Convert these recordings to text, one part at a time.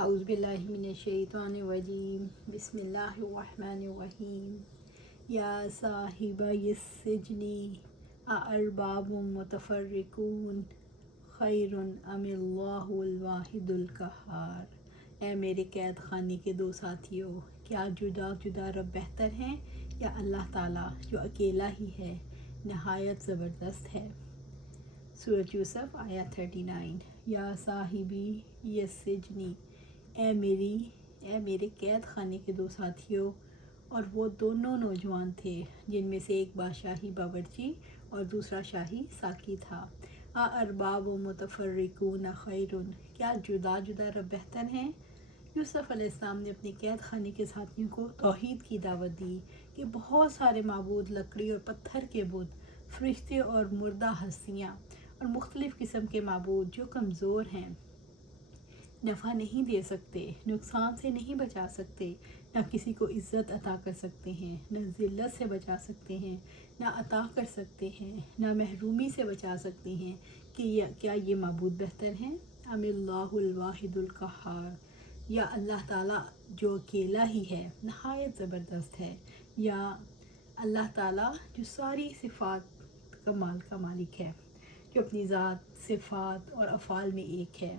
اعوذ باللہ من الشیطان الرجیم بسم اللہ الرحمن الرحیم یا صاحبی السجن اارباب متفرقون خیر ام اللہ الواحد القہار۔ اے میرے قید خانے کے دو ساتھیوں، کیا جدا جدا رب بہتر ہیں یا اللہ تعالیٰ جو اکیلا ہی ہے، نہایت زبردست ہے۔ سورۃ یوسف آیت 39۔ یا صاحبی السجن، اے میرے قید خانے کے دو ساتھیوں، اور وہ دونوں نوجوان تھے جن میں سے ایک بادشاہی باورچی اور دوسرا شاہی ساقی تھا۔ ارباب متفرقون خیر، کیا جدا جدا رب بہتر ہیں؟ یوسف علیہ السلام نے اپنے قید خانے کے ساتھیوں کو توحید کی دعوت دی کہ بہت سارے معبود، لکڑی اور پتھر کے بت، فرشتے اور مردہ ہستیاں اور مختلف قسم کے معبود جو کمزور ہیں، نفع نہیں دے سکتے، نقصان سے نہیں بچا سکتے، نہ کسی کو عزت عطا کر سکتے ہیں، نہ ذلت سے بچا سکتے ہیں، نہ عطا کر سکتے ہیں، نہ محرومی سے بچا سکتے ہیں، کہ کیا یہ معبود بہتر ہیں؟ ام اللہ الواحد القہار، یا اللہ تعالیٰ جو اکیلا ہی ہے، نہایت زبردست ہے، یا اللہ تعالیٰ جو ساری صفات کمال کا مالک ہے، جو اپنی ذات، صفات اور افعال میں ایک ہے،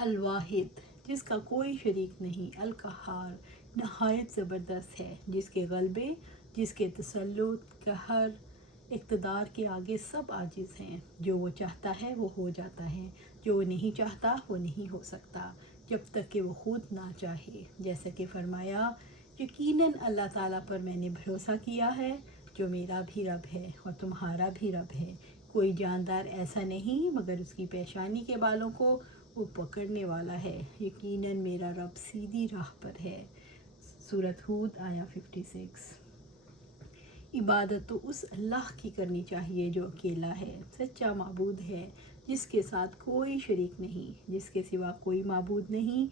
الواحد جس کا کوئی شریک نہیں، القہار نہایت زبردست ہے، جس کے غلبے، جس کے تسلط، قہر، اقتدار کے آگے سب عاجز ہیں۔ جو وہ چاہتا ہے وہ ہو جاتا ہے، جو وہ نہیں چاہتا وہ نہیں ہو سکتا، جب تک کہ وہ خود نہ چاہے۔ جیسا کہ فرمایا، یقیناً اللہ تعالیٰ پر میں نے بھروسہ کیا ہے جو میرا بھی رب ہے اور تمہارا بھی رب ہے، کوئی جاندار ایسا نہیں مگر اس کی پیشانی کے بالوں کو وہ پکڑنے والا ہے، یقیناً میرا رب سیدھی راہ پر ہے۔ سورۃ ہود آیا 56۔ عبادت تو اس اللہ کی کرنی چاہیے جو اکیلا ہے، سچا معبود ہے، جس کے ساتھ کوئی شریک نہیں، جس کے سوا کوئی معبود نہیں،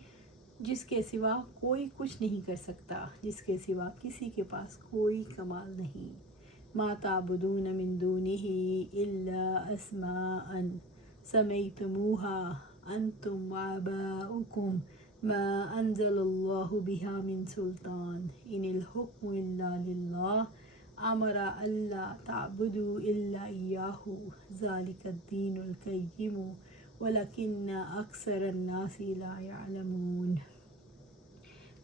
جس کے سوا کوئی کچھ نہیں کر سکتا، جس کے سوا کسی کے پاس کوئی کمال نہیں۔ ما تعبدون من دونہ الا اسماء سمیتموها انتم وآباؤکم ما انزل اللہ بها من سلطان ان الحکم الا للہ امر الا تعبدوا الا ایاہ ذلک الدین القیم ولکن اکثر الناس لا یعلمون۔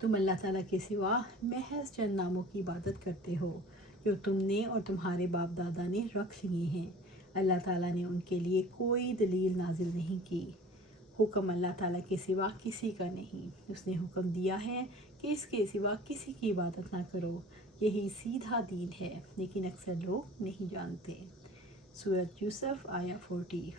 تم اللہ تعالیٰ کے سوا محض چند ناموں کی عبادت کرتے ہو جو تم نے اور تمہارے باپ دادا نے رکھ لیے ہیں۔ اللہ تعالیٰ نے ان کے لیے کوئی دلیل نازل نہیں کی۔ حکم اللہ تعالیٰ کے سوا کسی کا نہیں۔ اس نے حکم دیا ہے کہ اس کے سوا کسی کی عبادت نہ کرو، یہی سیدھا دین ہے، لیکن اکثر لوگ نہیں جانتے۔ سورۃ یوسف آیا 40۔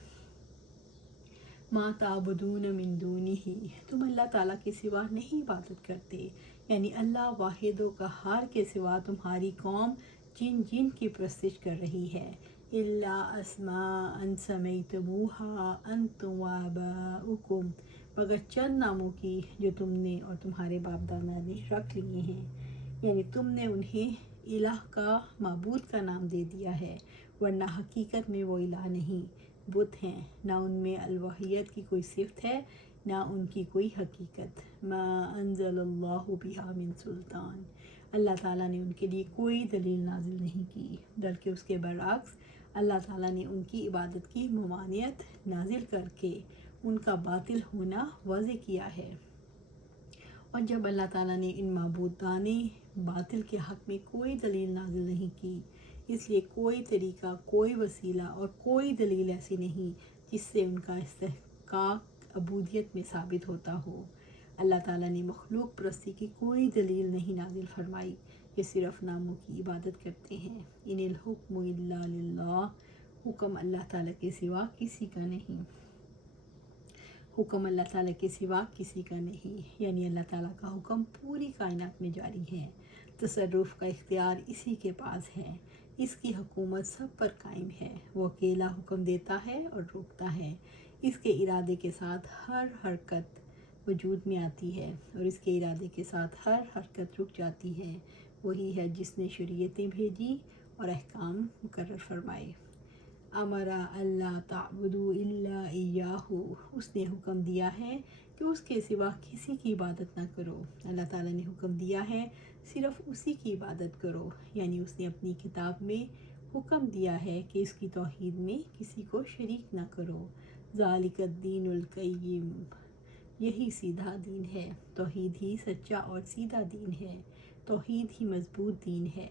ما تعبدون من دونہ، تم اللہ تعالیٰ کے سوا نہیں عبادت کرتے، یعنی اللہ واحد و قہار کے سوا تمہاری قوم جن کی پرستش کر رہی ہے، الا اسماء سمیتموها انتم وآباؤکم، مگر چند ناموں کی جو تم نے اور تمہارے باپ دادا نے رکھ لیے ہیں، یعنی تم نے انہیں الہ کا، معبود کا نام دے دیا ہے، ورنہ حقیقت میں وہ الہ نہیں، بت ہیں، نہ ان میں الوہیت کی کوئی صفت ہے، نہ ان کی کوئی حقیقت۔ ما انزل اللہ بہا من سلطان، اللہ تعالیٰ نے ان کے لیے کوئی دلیل نازل نہیں کی، بلکہ اس کے برعکس اللہ تعالیٰ نے ان کی عبادت کی ممانعت نازل کر کے ان کا باطل ہونا واضح کیا ہے۔ اور جب اللہ تعالیٰ نے ان معبودان باطل کے حق میں کوئی دلیل نازل نہیں کی، اس لیے کوئی طریقہ، کوئی وسیلہ اور کوئی دلیل ایسی نہیں جس سے ان کا استحقاق عبودیت میں ثابت ہوتا ہو۔ اللہ تعالیٰ نے مخلوق پرستی کی کوئی دلیل نہیں نازل فرمائی، یہ صرف ناموں کی عبادت کرتے ہیں۔ ان الحکم الا للہ، حکم اللہ تعالیٰ کے سوا کسی کا نہیں، حکم اللہ تعالیٰ کے سوا کسی کا نہیں، یعنی اللہ تعالیٰ کا حکم پوری کائنات میں جاری ہے، تصرف کا اختیار اسی کے پاس ہے، اس کی حکومت سب پر قائم ہے، وہ اکیلا حکم دیتا ہے اور روکتا ہے، اس کے ارادے کے ساتھ ہر حرکت وجود میں آتی ہے اور اس کے ارادے کے ساتھ ہر حرکت رک جاتی ہے۔ وہی ہے جس نے شریعتیں بھیجی اور احکام مقرر فرمائے۔ امر اللہ تعبدوا الا ایاہ، اس نے حکم دیا ہے کہ اس کے سوا کسی کی عبادت نہ کرو۔ اللہ تعالیٰ نے حکم دیا ہے صرف اسی کی عبادت کرو، یعنی اس نے اپنی کتاب میں حکم دیا ہے کہ اس کی توحید میں کسی کو شریک نہ کرو۔ ذالک الدین القیم، یہی سیدھا دین ہے، توحید ہی سچا اور سیدھا دین ہے، توحید ہی مضبوط دین ہے۔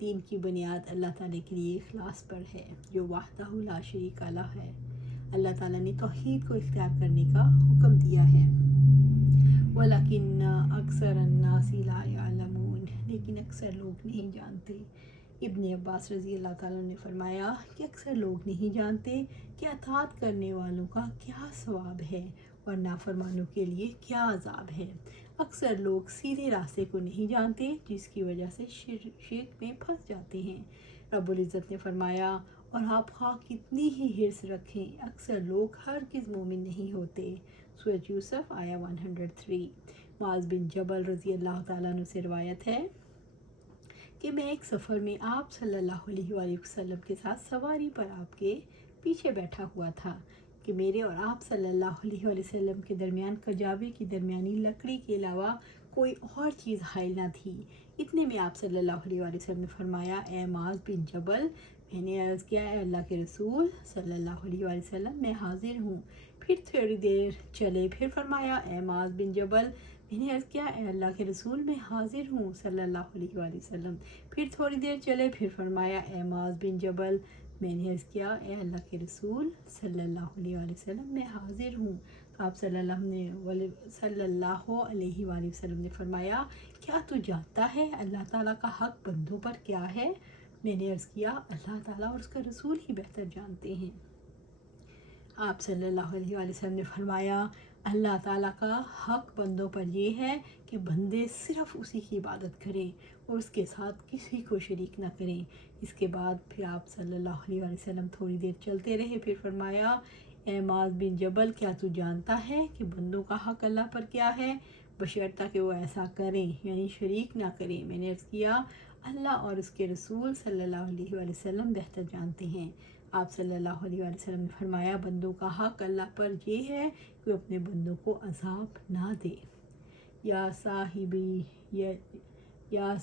دین کی بنیاد اللہ تعالیٰ کے لیے اخلاص پر ہے جو وحدہ لا شریک لہ ہے۔ اللہ تعالیٰ نے توحید کو اختیار کرنے کا حکم دیا ہے۔ وَلَكِنَّ أَكْثَرَ النَّاسِ لَا يَعْلَمُونَ، لیکن اکثر لوگ نہیں جانتے۔ ابن عباس رضی اللہ تعالیٰ نے فرمایا کہ اکثر لوگ نہیں جانتے کہ اطاعت کرنے والوں کا کیا ثواب ہے اور نافرمانوں کے لیے کیا عذاب ہے۔ اکثر لوگ سیدھے راستے کو نہیں جانتے، جس کی وجہ سے شرک میں پھنس جاتے ہیں۔ رب العزت نے فرمایا اور آپ خواہ کتنی ہی حرص رکھیں، اکثر لوگ ہرگز مومن نہیں ہوتے۔ سورۃ یوسف آیہ 103۔ معاذ بن جبل رضی اللہ تعالیٰ عنہ سے روایت ہے کہ میں ایک سفر میں آپ صلی اللہ علیہ وآلہ وسلم کے ساتھ سواری پر آپ کے پیچھے بیٹھا ہوا تھا کہ میرے اور آپ صلی اللہ علیہ وآلہ وسلم کے درمیان کجاوے کی درمیانی لکڑی کے علاوہ کوئی اور چیز حائل نہ تھی۔ اتنے میں آپ صلی اللہ علیہ وآلہ وسلم نے فرمایا، اے معاذ بن جبل، میں نے عرض کیا، اے اللہ کے رسول صلی اللہ علیہ وآلہ وسلم، میں حاضر ہوں۔ پھر تھوڑی دیر چلے، پھر فرمایا، اے معاذ بن جبل، میں نے عرض کیا، اے اللہ کے رسول، میں حاضر ہوں صلی اللہ علیہ وآلہ وسلم۔ پھر تھوڑی دیر چلے، پھر فرمایا، اے معاذ بن جبل، میں نے عرض کیا، اے اللہ کے رسول صلی اللہ علیہ وآلہ وسلم، میں حاضر ہوں۔ تو آپ صلی اللہ علیہ وآلہ وسلم نے فرمایا، کیا تو جانتا ہے اللہ تعالیٰ کا حق بندوں پر کیا ہے؟ میں نے عرض کیا، اللہ تعالیٰ اور اس کا رسول ہی بہتر جانتے ہیں۔ آپ صلی اللہ علیہ وآلہ وسلم نے فرمایا، اللہ تعالیٰ کا حق بندوں پر یہ ہے کہ بندے صرف اسی کی عبادت کریں اور اس کے ساتھ کسی کو شریک نہ کریں۔ اس کے بعد پھر آپ صلی اللہ علیہ وآلہ وسلم تھوڑی دیر چلتے رہے، پھر فرمایا، اے معاذ بن جبل، کیا تو جانتا ہے کہ بندوں کا حق اللہ پر کیا ہے، بشرطہ کہ وہ ایسا کریں، یعنی شریک نہ کریں؟ میں نے عرض کیا، اللہ اور اس کے رسول صلی اللہ علیہ وآلہ وسلم بہتر جانتے ہیں۔ آپ صلی اللہ علیہ وآلہ وسلم نے فرمایا، بندوں کا حق اللہ پر یہ ہے کہ وہ اپنے بندوں کو عذاب نہ دے۔ یا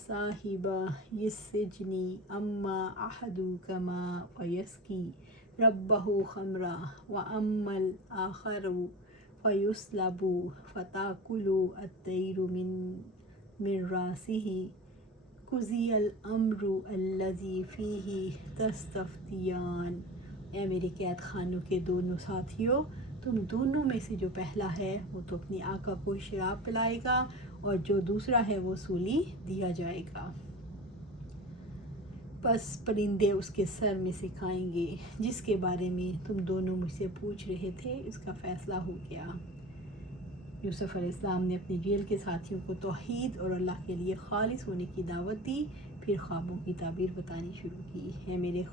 صاحب السجن اما احدکما فیسقی ربہ خمرا واما الآخر فیصلب فتأکل الطیر من رأسہ قضی الامر الذی فیہ تستفتیان۔ اے میرے قید خانوں کے دونوں ساتھیوں، تم دونوں میں سے جو پہلا ہے وہ تو اپنی آقا کو شراب پلائے گا اور جو دوسرا ہے وہ سولی دیا جائے گا۔ پس پرندے اس کے سر میں سے کھائیں گے، جس کے بارے میں تم دونوں مجھ سے پوچھ رہے تھے، اس کا فیصلہ ہو گیا۔ یوسف علیہ السلام نے اپنے جیل کے ساتھیوں کو توحید اور اللہ کے لیے خالص ہونے کی دعوت دی، پھر خوابوں کی تعبیر بتانی شروع کی۔ ہے میرے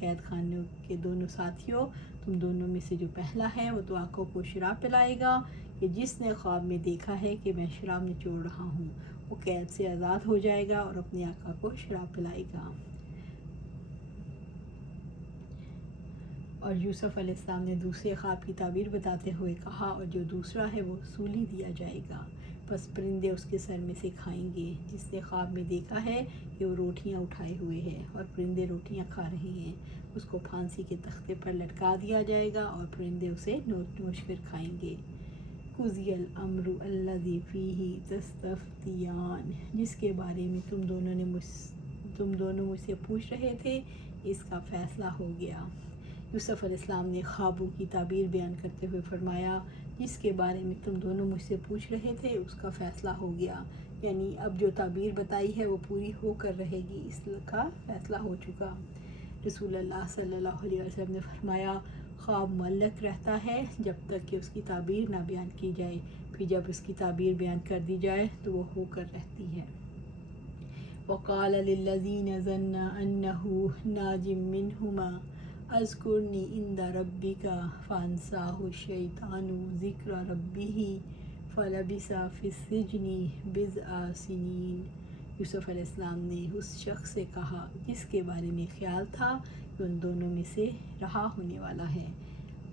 قید خانوں کے دونوں ساتھیوں، تم دونوں میں سے جو پہلا ہے وہ تو آنکھوں کو شراب پلائے گا کہ جس نے خواب میں دیکھا ہے کہ میں شراب نچوڑ رہا ہوں، وہ قید سے آزاد ہو جائے گا اور اپنے آقا کو شراب پلائے گا۔ اور یوسف علیہ السلام نے دوسرے خواب کی تعبیر بتاتے ہوئے کہا، اور جو دوسرا ہے وہ سولی دیا جائے گا، پس پرندے اس کے سر میں سے کھائیں گے، جس نے خواب میں دیکھا ہے کہ وہ روٹیاں اٹھائے ہوئے ہیں اور پرندے روٹیاں کھا رہے ہیں، اس کو پھانسی کے تختے پر لٹکا دیا جائے گا اور پرندے اسے نوچ نوچ کر کھائیں گے۔ قضی الامر الذی فیہ تستفتیان، جس کے بارے میں تم دونوں مجھ سے پوچھ رہے تھے، اس کا فیصلہ ہو گیا۔ یوسف علیہ السلام نے خوابوں کی تعبیر بیان کرتے ہوئے فرمایا، جس کے بارے میں تم دونوں مجھ سے پوچھ رہے تھے، اس کا فیصلہ ہو گیا، یعنی اب جو تعبیر بتائی ہے وہ پوری ہو کر رہے گی، اس کا فیصلہ ہو چکا۔ رسول اللہ صلی اللہ علیہ وسلم نے فرمایا، خواب معلق رہتا ہے جب تک کہ اس کی تعبیر نہ بیان کی جائے، پھر جب اس کی تعبیر بیان کر دی جائے تو وہ ہو کر رہتی ہے۔ وَقَالَ لِلَّذِينَ ظَنَّ أَنَّهُ نَاجٍ مِّنْهُمَا اذکرنی عند ربک فانساہ الشیطان ذکر ربہ فلبث فی السجن بضع سنین۔ یوسف علیہ السلام نے اس شخص سے کہا جس کے بارے میں خیال تھا کہ ان دونوں میں سے رہا ہونے والا ہے،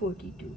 42।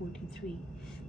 43।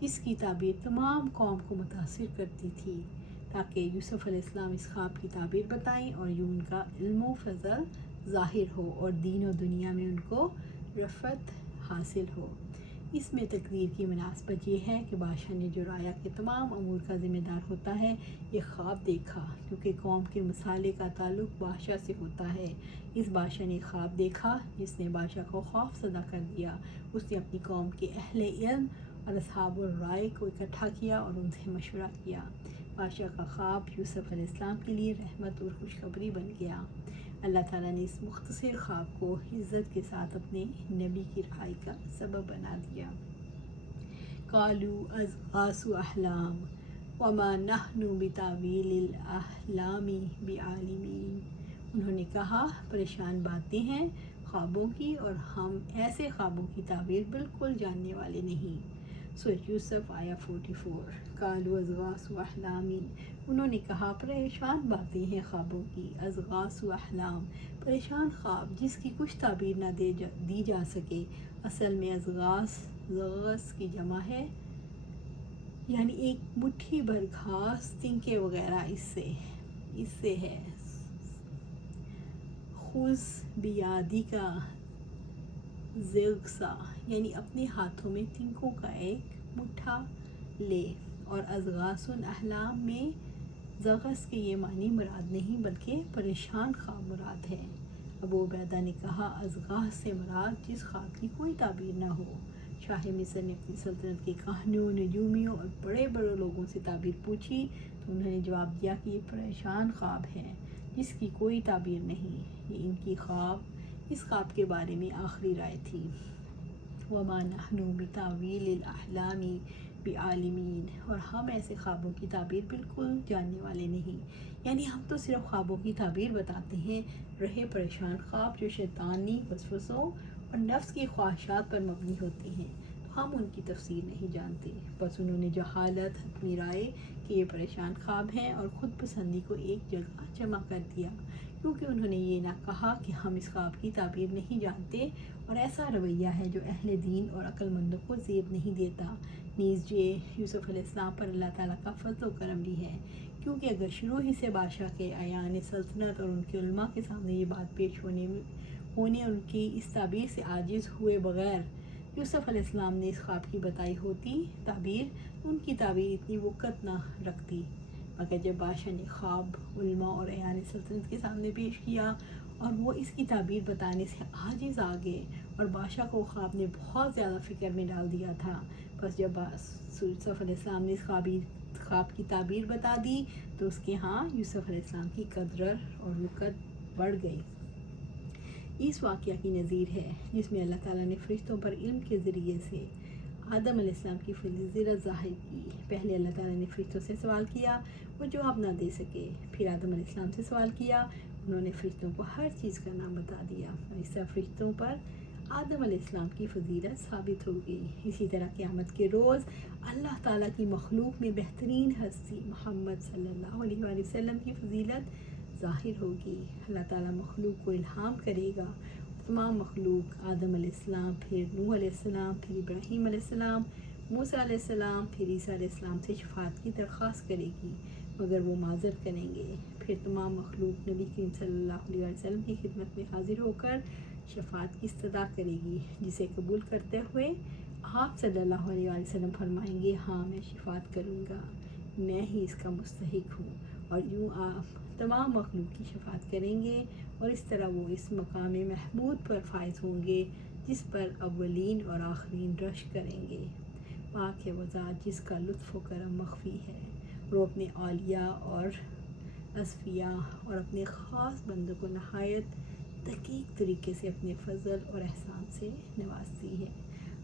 جس کی تعبیر تمام قوم کو متاثر کرتی تھی، تاکہ یوسف علیہ السلام اس خواب کی تعبیر بتائیں اور یوں ان کا علم و فضل ظاہر ہو اور دین و دنیا میں ان کو رفعت حاصل ہو۔ اس میں تقریر کی مناسبت یہ ہے کہ بادشاہ نے جو رایا کے تمام امور کا ذمہ دار ہوتا ہے یہ خواب دیکھا، کیونکہ قوم کے مصالحے کا تعلق بادشاہ سے ہوتا ہے۔ اس بادشاہ نے خواب دیکھا جس نے بادشاہ کو خوف زدہ کر دیا۔ اس نے اپنی قوم کے اہل علم اور اصحاب الرائے کو اکٹھا کیا اور ان سے مشورہ کیا۔ بادشاہ کا خواب یوسف علیہ السلام کے لیے رحمت اور خوشخبری بن گیا۔ اللہ تعالیٰ نے اس مختصر خواب کو عزت کے ساتھ اپنے نبی کی رہائی کا سبب بنا دیا۔ قالوا اضغاث احلام وما نحن بتاویل الاحلام بعالمین۔ انہوں نے کہا پریشان باتیں ہیں خوابوں کی اور ہم ایسے خوابوں کی تعبیر بالکل جاننے والے نہیں۔ سورۃ یوسف آیا 44۔ قالوا اضغاث احلام، انہوں نے کہا پریشان باتیں ہیں خوابوں کی۔ اضغاث احلام، پریشان خواب جس کی کچھ تعبیر نہ دی جا سکے۔ اصل میں اضغاث زغث کی جمع ہے، یعنی ایک مٹھی بھر گھاس، تنکے وغیرہ اس سے ہے۔ خذ بیادی کا زغثا، یعنی اپنے ہاتھوں میں تنکوں کا ایک مٹھا لے، اور اضغاث احلام میں زغث کے یہ معنی مراد نہیں بلکہ پریشان خواب مراد ہے۔ ابو عبیدہ نے کہا اضغاث سے مراد جس خواب کی کوئی تعبیر نہ ہو۔ شاہ مصر نے اپنی سلطنت کے کہانیوں، نجومیوں اور بڑے بڑے لوگوں سے تعبیر پوچھی تو انہوں نے جواب دیا کہ یہ پریشان خواب ہے جس کی کوئی تعبیر نہیں۔ یہ ان کی اس خواب کے بارے میں آخری رائے تھی۔ وما نحن بتاویل الاحلام بعالمین، اور ہم ایسے خوابوں کی تعبیر بالکل جاننے والے نہیں، یعنی ہم تو صرف خوابوں کی تعبیر بتاتے ہیں۔ رہے پریشان خواب جو شیطانی وسوسوں اور نفس کی خواہشات پر مبنی ہوتے ہیں تو ہم ان کی تفسیر نہیں جانتے۔ بس انہوں نے جہالت حتمی رائے کہ یہ پریشان خواب ہیں اور خود پسندی کو ایک جگہ جمع کر دیا، کیونکہ انہوں نے یہ نہ کہا کہ ہم اس خواب کی تعبیر نہیں جانتے، اور ایسا رویہ ہے جو اہل دین اور عقل مندوں کو زیب نہیں دیتا۔ نیز یہ یوسف علیہ السلام پر اللہ تعالیٰ کا فضل و کرم بھی ہے، کیونکہ اگر شروع ہی سے بادشاہ کے اعیان سلطنت اور ان کے علماء کے سامنے یہ بات پیش ہونے ان کی اس تعبیر سے عاجز ہوئے بغیر یوسف علیہ السلام نے اس خواب کی بتائی ہوتی تعبیر، ان کی تعبیر اتنی وقت نہ رکھتی، مگر جب بادشاہ نے خواب علماء اور اعیان سلطنت کے سامنے پیش کیا اور وہ اس کی تعبیر بتانے سے عاجز آ گئے، اور بادشاہ کو خواب نے بہت زیادہ فکر میں ڈال دیا تھا، بس جب یوسف علیہ السلام نے اس خواب کی تعبیر بتا دی تو اس کے ہاں یوسف علیہ السلام کی قدر اور وقت بڑھ گئی۔ اس واقعہ کی نظیر ہے جس میں اللہ تعالیٰ نے فرشتوں پر علم کے ذریعے سے آدم علیہ السلام کی فضیلت ظاہر کی۔ پہلے اللہ تعالیٰ نے فرشتوں سے سوال کیا، وہ جواب نہ دے سکے، پھر آدم علیہ السلام سے سوال کیا، انہوں نے فرشتوں کو ہر چیز کا نام بتا دیا، اور اس طرح فرشتوں پر آدم علیہ السلام کی فضیلت ثابت ہو گئی۔ اسی طرح قیامت کے روز اللہ تعالیٰ کی مخلوق میں بہترین ہستی محمد صلی اللہ علیہ وآلہ وسلم کی فضیلت ظاہر ہوگی۔ اللہ تعالیٰ مخلوق کو الہام کرے گا، تمام مخلوق آدم علیہ السلام، پھر نوح علیہ السلام، پھر ابراہیم علیہ السلام، موسیٰ علیہ السلام، پھر عیسیٰ علیہ السلام سے شفاعت کی درخواست کرے گی، مگر وہ معذرت کریں گے۔ پھر تمام مخلوق نبی کریم صلی اللہ علیہ وسلم کی خدمت میں حاضر ہو کر شفاعت کی استدعا کرے گی، جسے قبول کرتے ہوئے آپ صلی اللہ علیہ وسلم فرمائیں گے ہاں میں شفاعت کروں گا، میں ہی اس کا مستحق ہوں، اور یوں آپ تمام مخلوق کی شفاعت کریں گے، اور اس طرح وہ اس مقام محمود پر فائز ہوں گے جس پر اولین اور آخرین رش کریں گے۔ پاک ہے وہ ذات جس کا لطف و کرم مخفی ہے، وہ اپنے اولیاء اور اصفیاء اور اپنے خاص بندوں کو نہایت دقیق طریقے سے اپنے فضل اور احسان سے نوازتی ہے۔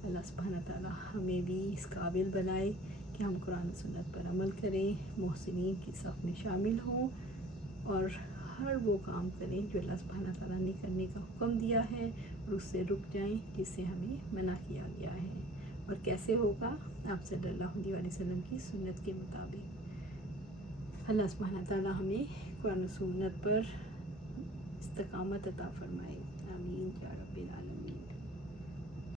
اللہ سبحانہ تعالیٰ ہمیں بھی اس قابل بنائے کہ ہم قرآن و سنت پر عمل کریں، محسنین کی صف میں شامل ہوں، اور ہر وہ کام کریں جو اللہ سبحانہ تعالیٰ نے کرنے کا حکم دیا ہے، اور اس سے رک جائیں جس سے ہمیں منع کیا گیا ہے۔ اور کیسے ہوگا؟ آپ صلی اللہ علیہ وسلم کی سنت کے مطابق۔ اللہ سبحانہ تعالیٰ ہمیں قرآن و سنت پر استقامت عطا فرمائے، آمین یا رب العالمین۔